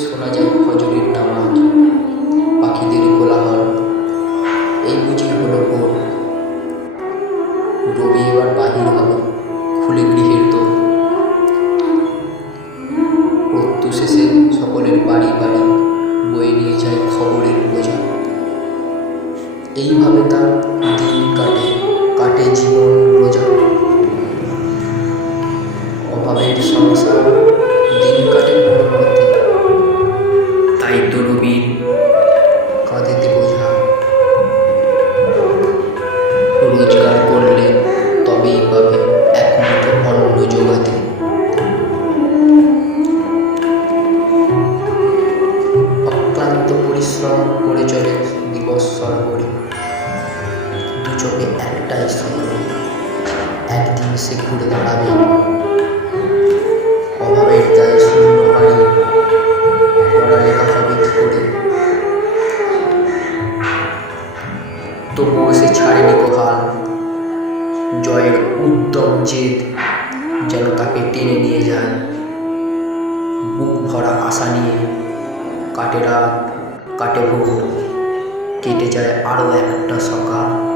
শোনা যায় ফজরের নামাজ, পাখিদের কোলাহল এই বুঝি হলো ভোর। রবি এবার বাহির হবে খুলে গৃহের তো প্রত্যু শেষে সকলের বাড়ি বাড়ি বয়ে নিয়ে যায় খবরের বোঝা। এইভাবে তার দিন কাটে কাটে জীবন রোজা। অভাবের সংসার পরিশ্রম করে চলে দিবস সরবরে দু চোখে একটাই স্বপ্ন, একদিন সে ঘুরে দাঁড়াবে। অভাবের দায় শূন্য বাড়ি, পড়ালেখা হবে করে। তবুও সে ছাড়েনি কোহাল জয়ের উদ্যম জেদ যেন তাকে টেনে নিয়ে যায়। বুক ভরা আশা নিয়ে কাটে রাত। কাটে ভুগুর কেটে যায় আরও একটা সকাল।